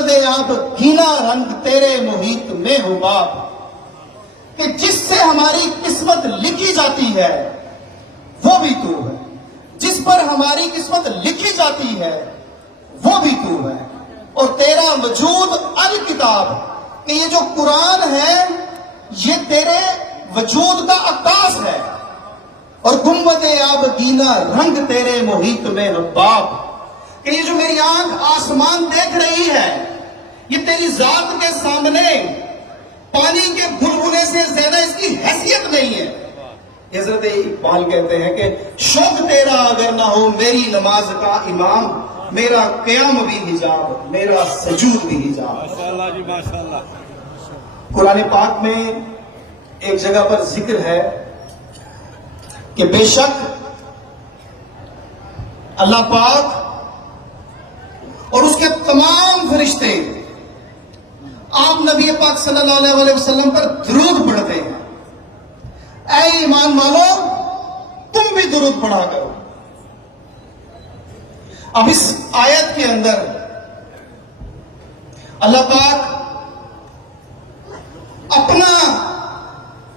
گنبد آب گینا رنگ تیرے محیط میں ہو باب، کہ جس سے ہماری قسمت لکھی جاتی ہے وہ بھی تو ہے، جس پر ہماری قسمت لکھی جاتی ہے وہ بھی تو ہے، اور تیرا وجود الکتاب، کہ یہ جو قرآن ہے یہ تیرے وجود کا عکاس ہے، اور گنبد آب گینا رنگ تیرے محیط میں حباب، کہ یہ جو میری آنکھ آسمان دیکھ رہی ہے یہ تیری ذات کے سامنے پانی کے بلبلے سے زیادہ اس کی حیثیت نہیں ہے۔ حضرت اقبال کہتے ہیں کہ شوق تیرا اگر نہ ہو میری نماز کا امام، میرا قیام بھی حجاب، میرا سجود بھی حجاب۔ ماشاءاللہ جی ماشاءاللہ۔ قرآن پاک میں ایک جگہ پر ذکر ہے کہ بے شک اللہ پاک اور اس کے تمام فرشتے آپ نبی پاک صلی اللہ علیہ وسلم پر درود پڑھتے ہیں۔ اے ایمان والو تم بھی درود پڑھا کرو۔ اب اس آیت کے اندر اللہ پاک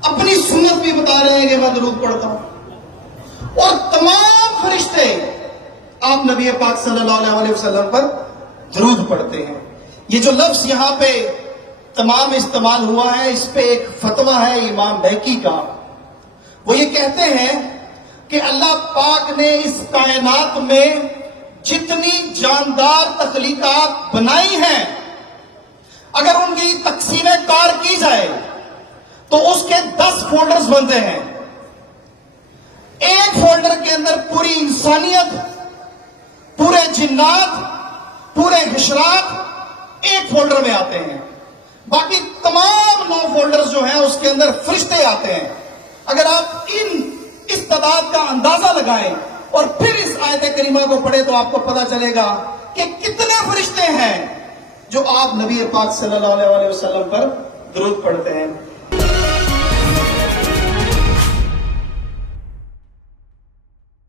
اپنی سنت بھی بتا رہے ہیں کہ میں درود پڑھتا ہوں، اور تمام فرشتے آپ نبی پاک صلی اللہ علیہ وسلم پر درود پڑھتے ہیں۔ یہ جو لفظ یہاں پہ تمام استعمال ہوا ہے اس پہ ایک فتویٰ ہے امام بہقی کا، وہ یہ کہتے ہیں کہ اللہ پاک نے اس کائنات میں جتنی جاندار تخلیقات بنائی ہیں اگر ان کی تقسیم کار کی جائے تو اس کے 10 فولڈرز بنتے ہیں۔ ایک فولڈر کے اندر پوری انسانیت، پورے جنات، پورے حشرات ایک فولڈر میں آتے ہیں، باقی تمام 9 فولڈرز جو ہیں اس کے اندر فرشتے آتے ہیں۔ اگر آپ اس تعداد کا اندازہ لگائیں اور پھر اس آیت کریمہ کو پڑھیں تو آپ کو پتا چلے گا کہ کتنے فرشتے ہیں جو آپ نبی پاک صلی اللہ علیہ وسلم پر درود پڑھتے ہیں۔